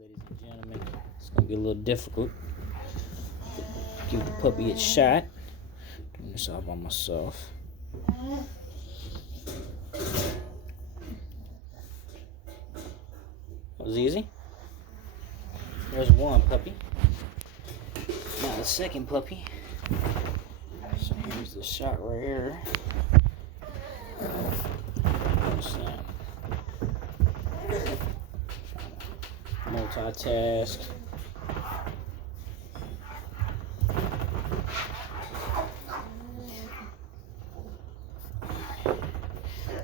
ladies and gentlemen. It's gonna be a little difficult. Give the puppy a shot. Doing this all by myself. That was easy. There's one puppy. Now the second puppy. So here's the shot right here. What's that? Multitask.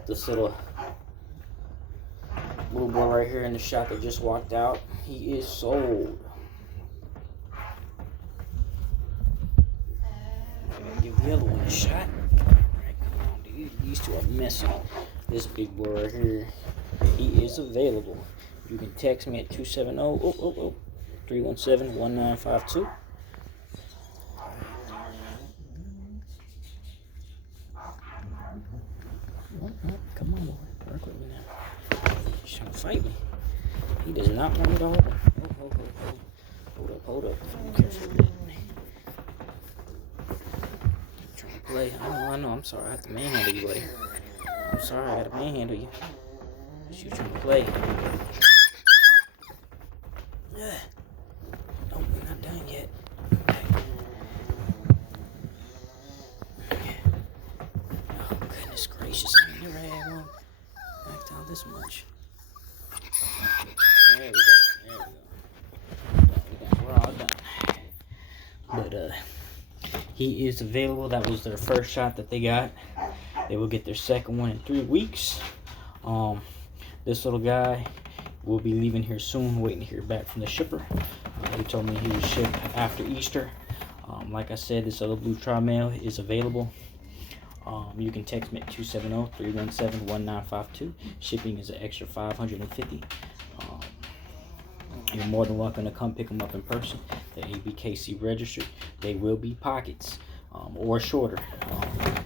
This little boy right here in the shot that just walked out, he is sold. I'm gonna give the other one a shot. Alright, come on, dude. These two are messing. This big boy right here, he is available. You can text me at 270-317-1952. Come on, boy. Work with me now. He's trying to fight me. He does not want me to hold him. Hold up. Be careful with it. Trying to play. I know. I'm sorry. I have to manhandle you, buddy. I'm sorry. I got to manhandle you. But you trying to play. No, we're not done yet. Oh, goodness gracious. I never had one backed out this much. There we go. We're all done. But, he is available. That was their first shot that they got. They will get their second one in 3 weeks. This little guy will be leaving here soon, waiting to hear back from the shipper. He told me he would ship after Easter. Like I said, this other blue tri-male is available. You can text me at 270-317-1952. Shipping is an extra $550. You're more than welcome to come pick them up in person. They're ABKC registered. They will be pockets or shorter.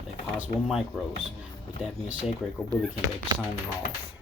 They're possible micros. With that being said, Greco Bully came back signing off.